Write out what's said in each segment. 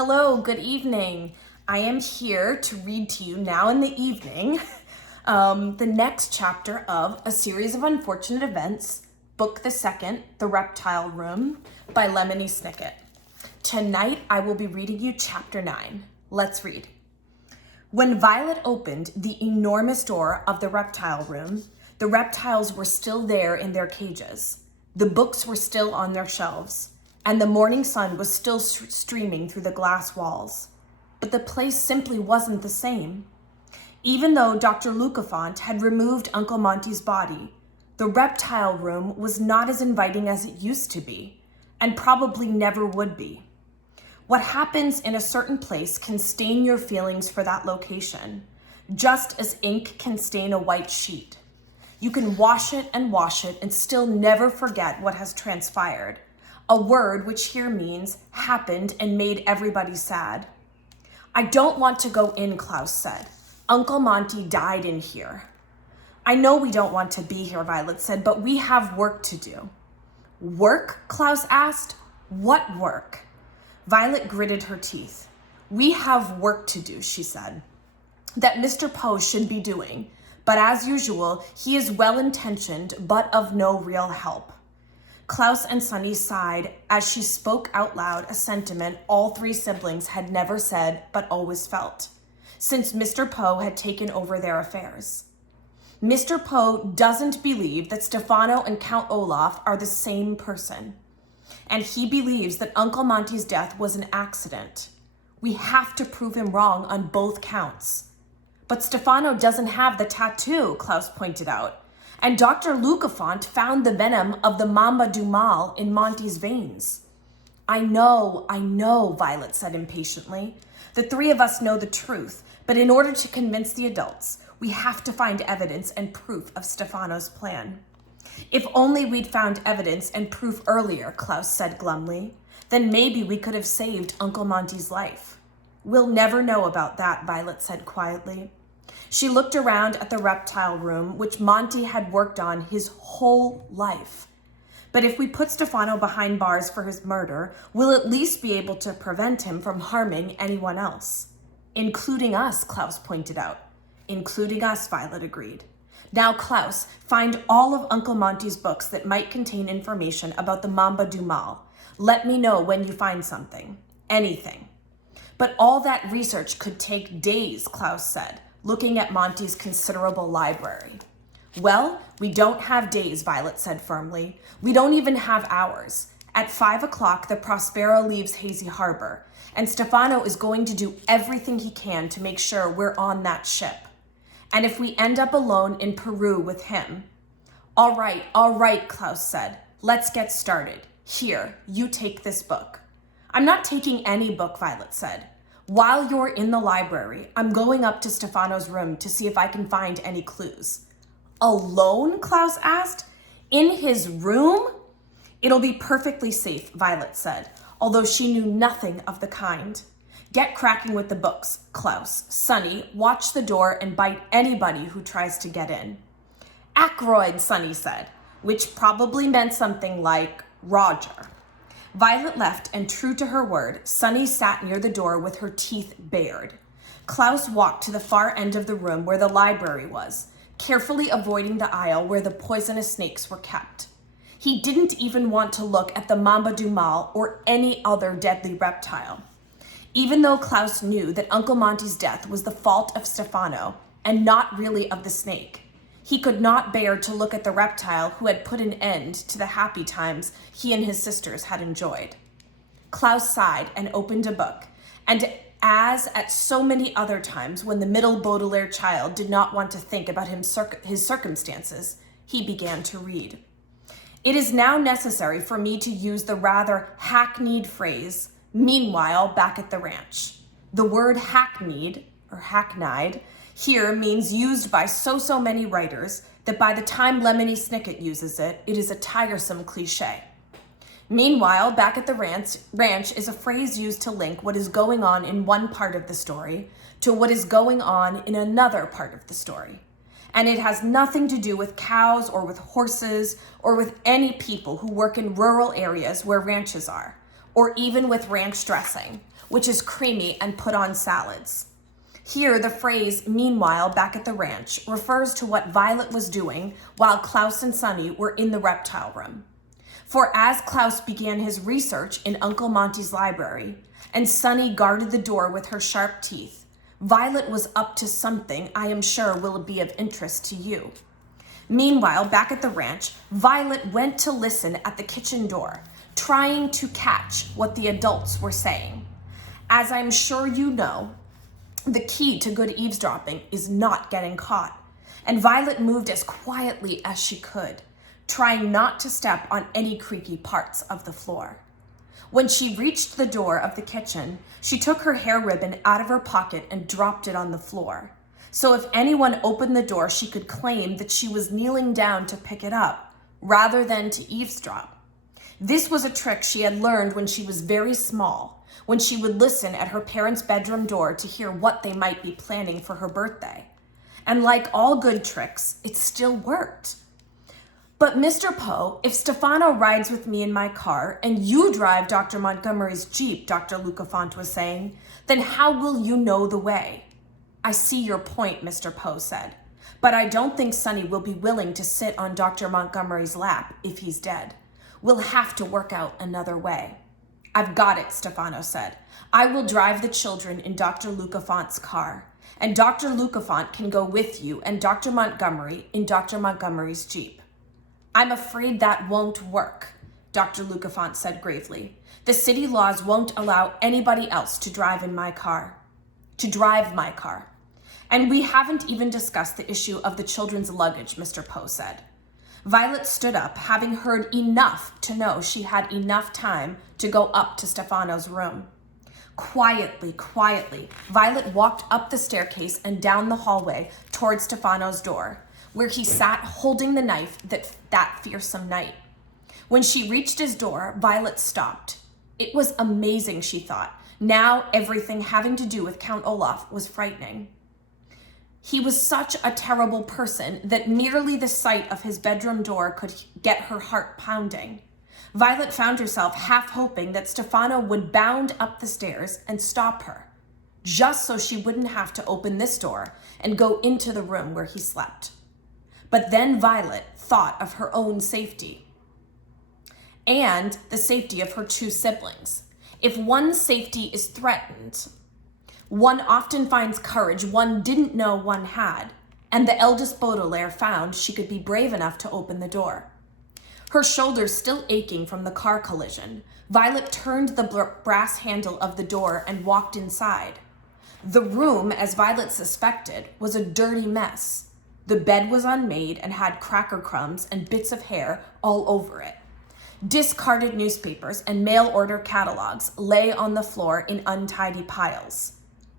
Hello, good evening. I am here to read to you now in the evening the next chapter of A Series of Unfortunate Events, Book the Second, The Reptile Room by Lemony Snicket. Tonight I will be reading you chapter 9. Let's read. When Violet opened the enormous door of the reptile room, the reptiles were still there in their cages. The books were still on their shelves, and the morning sun was still streaming through the glass walls. But the place simply wasn't the same. Even though Dr. Lucafont had removed Uncle Monty's body, the reptile room was not as inviting as it used to be, and probably never would be. What happens in a certain place can stain your feelings for that location, just as ink can stain a white sheet. You can wash it and still never forget what has transpired, a word which here means happened and made everybody sad. I don't want to go in, Klaus said. Uncle Monty died in here. I know we don't want to be here, Violet said, but we have work to do. Work? Klaus asked. What work? Violet gritted her teeth. We have work to do, she said, that Mr. Poe should be doing, but as usual, he is well-intentioned but of no real help. Klaus and Sunny sighed as she spoke out loud a sentiment all three siblings had never said but always felt, since Mr. Poe had taken over their affairs. Mr. Poe doesn't believe that Stefano and Count Olaf are the same person, and he believes that Uncle Monty's death was an accident. We have to prove him wrong on both counts. But Stefano doesn't have the tattoo, Klaus pointed out. And Dr. Lucafont found the venom of the Mamba du Mal in Monty's veins. I know, Violet said impatiently. The three of us know the truth, but in order to convince the adults, we have to find evidence and proof of Stefano's plan. If only we'd found evidence and proof earlier, Klaus said glumly, then maybe we could have saved Uncle Monty's life. We'll never know about that, Violet said quietly. She looked around at the reptile room, which Monty had worked on his whole life. But if we put Stefano behind bars for his murder, we'll at least be able to prevent him from harming anyone else. Including us, Klaus pointed out. Including us, Violet agreed. Now, Klaus, find all of Uncle Monty's books that might contain information about the Mamba du Mal. Let me know when you find something. Anything. But all that research could take days, Klaus said, looking at Monty's considerable library. Well, we don't have days, Violet said firmly. We don't even have hours. At 5 o'clock, the Prospero leaves Hazy Harbor, and Stefano is going to do everything he can to make sure we're on that ship. And if we end up alone in Peru with him... All right, Klaus said. Let's get started. Here, you take this book. I'm not taking any book, Violet said. While you're in the library, I'm going up to Stefano's room to see if I can find any clues. Alone? Klaus asked. In his room? It'll be perfectly safe, Violet said, although she knew nothing of the kind. Get cracking with the books, Klaus. Sunny, watch the door and bite anybody who tries to get in. Ackroyd, Sunny said, which probably meant something like Roger. Violet left, and true to her word, Sunny sat near the door with her teeth bared. Klaus walked to the far end of the room where the library was, carefully avoiding the aisle where the poisonous snakes were kept. He didn't even want to look at the Mamba du Mal or any other deadly reptile. Even though Klaus knew that Uncle Monty's death was the fault of Stefano and not really of the snake, he could not bear to look at the reptile who had put an end to the happy times he and his sisters had enjoyed. Klaus sighed and opened a book, and as at so many other times when the middle Baudelaire child did not want to think about his circumstances, he began to read. It is now necessary for me to use the rather hackneyed phrase, meanwhile back at the ranch. The word hackneyed, or hackneyed, here means used by so many writers that by the time Lemony Snicket uses it, it is a tiresome cliche. Meanwhile, back at the ranch is a phrase used to link what is going on in one part of the story to what is going on in another part of the story. And it has nothing to do with cows or with horses or with any people who work in rural areas where ranches are, or even with ranch dressing, which is creamy and put on salads. Here, the phrase, meanwhile, back at the ranch, refers to what Violet was doing while Klaus and Sunny were in the reptile room. For as Klaus began his research in Uncle Monty's library, and Sunny guarded the door with her sharp teeth, Violet was up to something I am sure will be of interest to you. Meanwhile, back at the ranch, Violet went to listen at the kitchen door, trying to catch what the adults were saying. As I'm sure you know, the key to good eavesdropping is not getting caught, and Violet moved as quietly as she could, trying not to step on any creaky parts of the floor. When she reached the door of the kitchen, she took her hair ribbon out of her pocket and dropped it on the floor. So if anyone opened the door, she could claim that she was kneeling down to pick it up, rather than to eavesdrop. This was a trick she had learned when she was very small, when she would listen at her parents' bedroom door to hear what they might be planning for her birthday. And like all good tricks, it still worked. But Mr. Poe, if Stefano rides with me in my car and you drive Dr. Montgomery's Jeep, Dr. Lucafont was saying, then how will you know the way? I see your point, Mr. Poe said, but I don't think Sunny will be willing to sit on Dr. Montgomery's lap if he's dead. We'll have to work out another way. I've got it, Stefano said. I will drive the children in Dr. Lucafont's car, and Dr. Lucafont can go with you and Dr. Montgomery in Dr. Montgomery's Jeep. I'm afraid that won't work, Dr. Lucafont said gravely. The city laws won't allow anybody else to drive my car. And we haven't even discussed the issue of the children's luggage, Mr. Poe said. Violet stood up, having heard enough to know she had enough time to go up to Stefano's room. Quietly, Violet walked up the staircase and down the hallway towards Stefano's door, where he sat holding the knife that fearsome night. When she reached his door, Violet stopped. It was amazing, she thought. Now everything having to do with Count Olaf was frightening. He was such a terrible person that merely the sight of his bedroom door could get her heart pounding. Violet found herself half hoping that Stefano would bound up the stairs and stop her, just so she wouldn't have to open this door and go into the room where he slept. But then Violet thought of her own safety and the safety of her two siblings. If one's safety is threatened, one often finds courage one didn't know one had, and the eldest Baudelaire found she could be brave enough to open the door. Her shoulders still aching from the car collision, Violet turned the brass handle of the door and walked inside. The room, as Violet suspected, was a dirty mess. The bed was unmade and had cracker crumbs and bits of hair all over it. Discarded newspapers and mail order catalogs lay on the floor in untidy piles.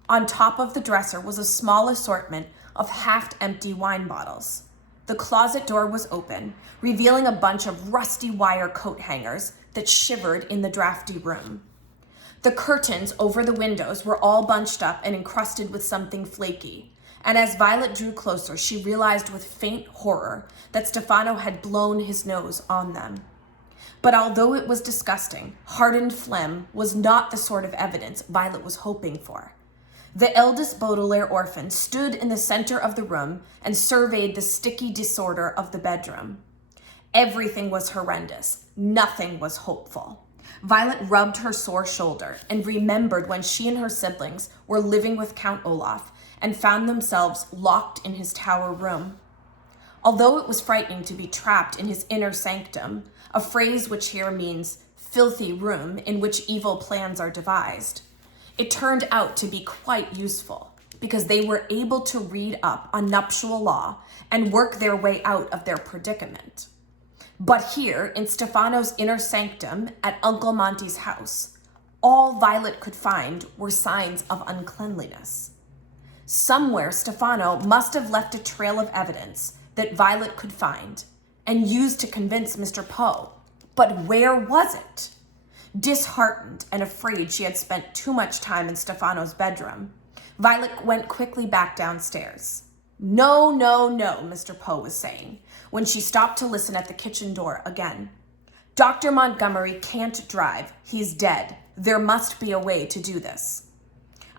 On top of the dresser was a small assortment of half-empty wine bottles. The closet door was open, revealing a bunch of rusty wire coat hangers that shivered in the drafty room. The curtains over the windows were all bunched up and encrusted with something flaky, and as Violet drew closer, she realized with faint horror that Stefano had blown his nose on them. But although it was disgusting, hardened phlegm was not the sort of evidence Violet was hoping for. The eldest Baudelaire orphan stood in the center of the room and surveyed the sticky disorder of the bedroom. Everything was horrendous. Nothing was hopeful. Violet rubbed her sore shoulder and remembered when she and her siblings were living with Count Olaf and found themselves locked in his tower room. Although it was frightening to be trapped in his inner sanctum, a phrase which here means filthy room in which evil plans are devised, it turned out to be quite useful because they were able to read up on nuptial law and work their way out of their predicament. But here, in Stefano's inner sanctum at Uncle Monty's house, all Violet could find were signs of uncleanliness. Somewhere, Stefano must have left a trail of evidence that Violet could find and use to convince Mr. Poe. But where was it? Disheartened and afraid she had spent too much time in Stefano's bedroom, Violet went quickly back downstairs. No, Mr. Poe was saying, when she stopped to listen at the kitchen door again. Dr. Montgomery can't drive. He's dead. There must be a way to do this.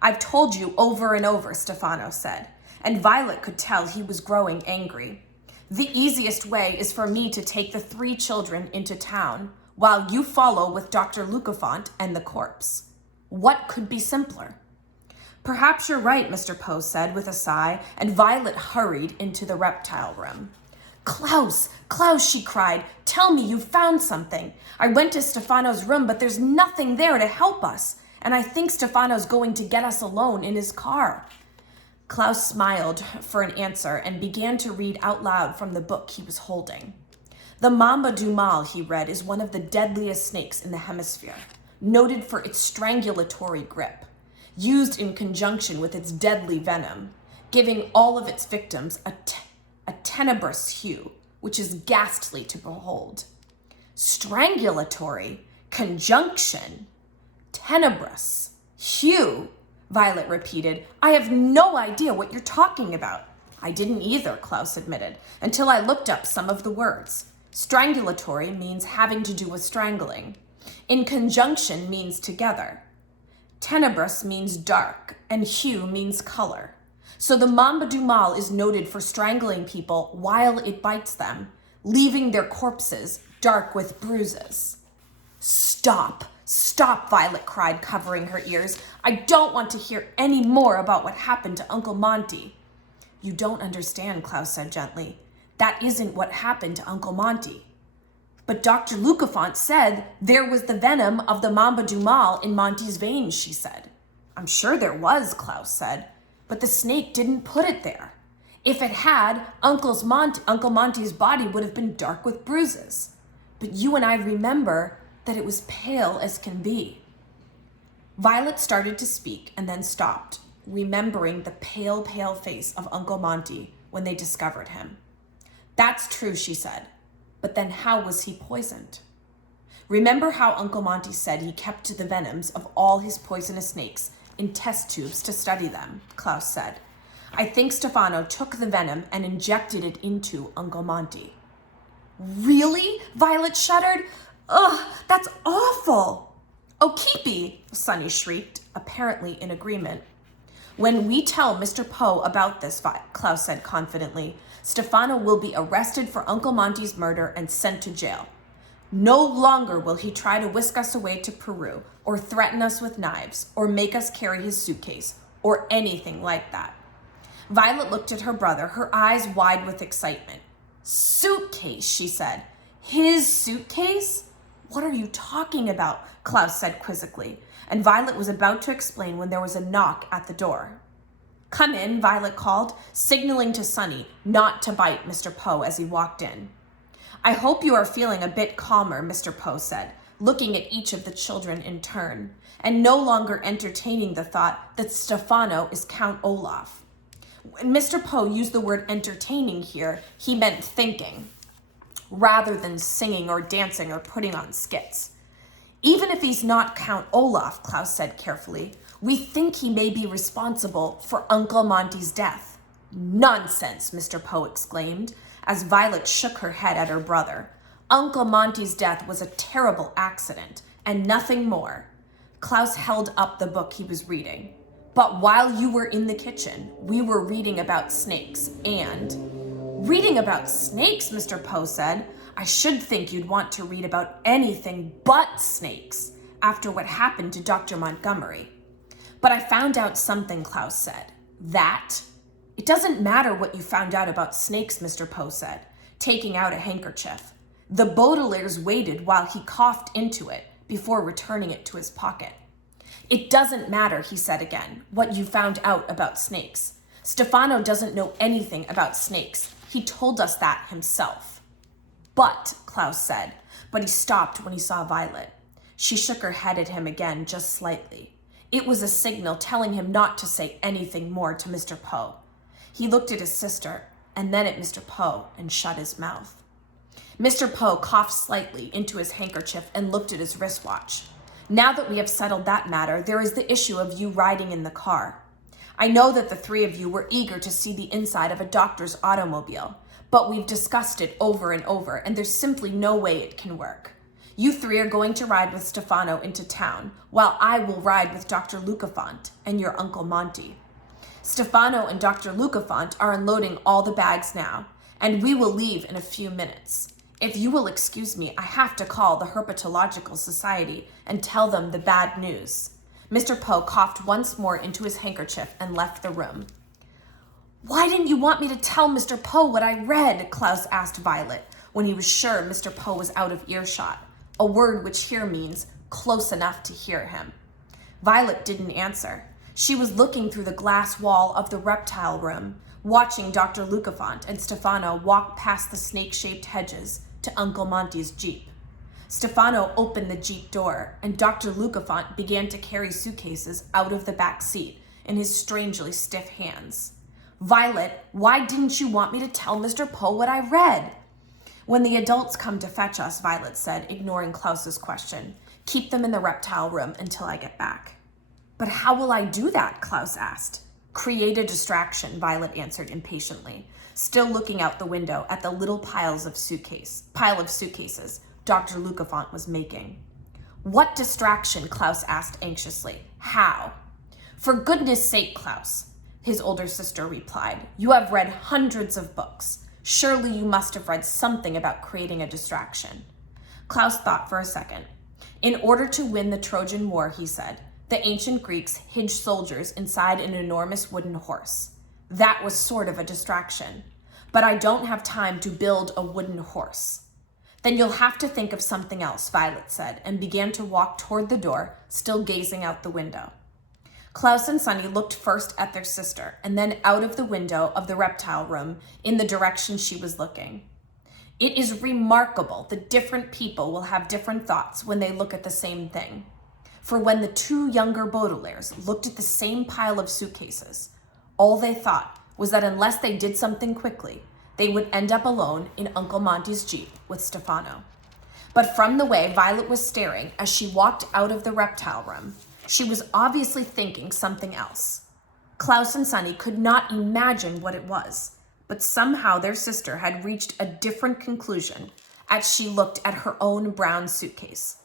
I've told you over and over, Stefano said, and Violet could tell he was growing angry. The easiest way is for me to take the 3 children into town, while you follow with Dr. Lucafont and the corpse. What could be simpler? Perhaps you're right, Mr. Poe said with a sigh, and Violet hurried into the reptile room. Klaus, she cried, tell me you found something. I went to Stefano's room, but there's nothing there to help us, and I think Stefano's going to get us alone in his car. Klaus smiled for an answer and began to read out loud from the book he was holding. The Mamba du Mal, he read, is one of the deadliest snakes in the hemisphere, noted for its strangulatory grip, used in conjunction with its deadly venom, giving all of its victims a tenebrous hue, which is ghastly to behold. Strangulatory, conjunction, tenebrous, hue, Violet repeated. I have no idea what you're talking about. I didn't either, Klaus admitted, until I looked up some of the words. Strangulatory means having to do with strangling. In conjunction means together. Tenebrous means dark, and hue means color. So the Mamba du Mal is noted for strangling people while it bites them, leaving their corpses dark with bruises. Stop, Violet cried, covering her ears. I don't want to hear any more about what happened to Uncle Monty. You don't understand, Klaus said gently. That isn't what happened to Uncle Monty. But Dr. Lucafont said there was the venom of the Mamba du Mal in Monty's veins, she said. I'm sure there was, Klaus said, but the snake didn't put it there. If it had, Uncle Monty's body would have been dark with bruises. But you and I remember that it was pale as can be. Violet started to speak and then stopped, remembering the pale face of Uncle Monty when they discovered him. That's true, she said. But then how was he poisoned? Remember how Uncle Monty said he kept the venoms of all his poisonous snakes in test tubes to study them, Klaus said. I think Stefano took the venom and injected it into Uncle Monty. Really? Violet shuddered. Ugh, that's awful. Oh, Keepy, Sonny shrieked, apparently in agreement. When we tell Mr. Poe about this, Klaus said confidently, Stefano will be arrested for Uncle Monty's murder and sent to jail. No longer will he try to whisk us away to Peru, or threaten us with knives, or make us carry his suitcase, or anything like that. Violet looked at her brother, her eyes wide with excitement. Suitcase, she said. His suitcase? What are you talking about? Klaus said quizzically, and Violet was about to explain when there was a knock at the door. Come in, Violet called, signaling to Sonny not to bite Mr. Poe as he walked in. I hope you are feeling a bit calmer, Mr. Poe said, looking at each of the children in turn, and no longer entertaining the thought that Stefano is Count Olaf. When Mr. Poe used the word entertaining here, he meant thinking, rather than singing or dancing or putting on skits. Even if he's not Count Olaf, Klaus said carefully, we think he may be responsible for Uncle Monty's death. Nonsense, Mr. Poe exclaimed, as Violet shook her head at her brother. Uncle Monty's death was a terrible accident, and nothing more. Klaus held up the book he was reading. But while you were in the kitchen, we were reading about snakes, and... Reading about snakes, Mr. Poe said. I should think you'd want to read about anything but snakes after what happened to Dr. Montgomery. But I found out something, Klaus said. That? It doesn't matter what you found out about snakes, Mr. Poe said, taking out a handkerchief. The Baudelaires waited while he coughed into it before returning it to his pocket. It doesn't matter, he said again, what you found out about snakes. Stefano doesn't know anything about snakes. He told us that himself. But, Klaus said, but he stopped when he saw Violet. She shook her head at him again, just slightly. It was a signal telling him not to say anything more to Mr. Poe. He looked at his sister, and then at Mr. Poe, and shut his mouth. Mr. Poe coughed slightly into his handkerchief and looked at his wristwatch. Now that we have settled that matter, there is the issue of you riding in the car. I know that the 3 of you were eager to see the inside of a doctor's automobile, but we've discussed it over and over, and there's simply no way it can work. You three are going to ride with Stefano into town, while I will ride with Dr. Lucafont and your Uncle Monty. Stefano and Dr. Lucafont are unloading all the bags now, and we will leave in a few minutes. If you will excuse me, I have to call the Herpetological Society and tell them the bad news." Mr. Poe coughed once more into his handkerchief and left the room. "Why didn't you want me to tell Mr. Poe what I read?" Klaus asked Violet when he was sure Mr. Poe was out of earshot, a word which here means close enough to hear him. Violet didn't answer. She was looking through the glass wall of the reptile room, watching Dr. Lucafont and Stefano walk past the snake-shaped hedges to Uncle Monty's Jeep. Stefano opened the Jeep door, and Dr. Lucafont began to carry suitcases out of the back seat in his strangely stiff hands. "Violet, why didn't you want me to tell Mr. Poe what I read?" "When the adults come to fetch us," Violet said, ignoring Klaus's question. "Keep them in the reptile room until I get back." "But how will I do that?" Klaus asked. "Create a distraction," Violet answered impatiently, still looking out the window at the little pile of suitcases Dr. Lucafont was making. "What distraction?" Klaus asked anxiously. "How?" "For goodness sake, Klaus," his older sister replied. "You have read hundreds of books. Surely you must have read something about creating a distraction." Klaus thought for a second. "In order to win the Trojan War," he said, "the ancient Greeks hid soldiers inside an enormous wooden horse. That was sort of a distraction. But I don't have time to build a wooden horse." "Then you'll have to think of something else," Violet said, and began to walk toward the door, still gazing out the window. Klaus and Sunny looked first at their sister, and then out of the window of the reptile room in the direction she was looking. "It is remarkable that different people will have different thoughts when they look at the same thing. For when the two younger Baudelaires looked at the same pile of suitcases, all they thought was that unless they did something quickly, they would end up alone in Uncle Monty's Jeep with Stefano." But from the way Violet was staring as she walked out of the reptile room, she was obviously thinking something else. Klaus and Sunny could not imagine what it was, but somehow their sister had reached a different conclusion as she looked at her own brown suitcase.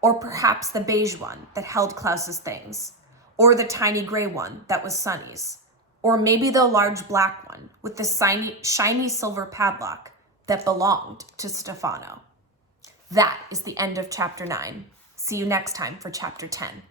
Or perhaps the beige one that held Klaus's things, or the tiny gray one that was Sunny's, or maybe the large black one with the shiny silver padlock that belonged to Stefano. That is the end of chapter 9. See you next time for chapter 10.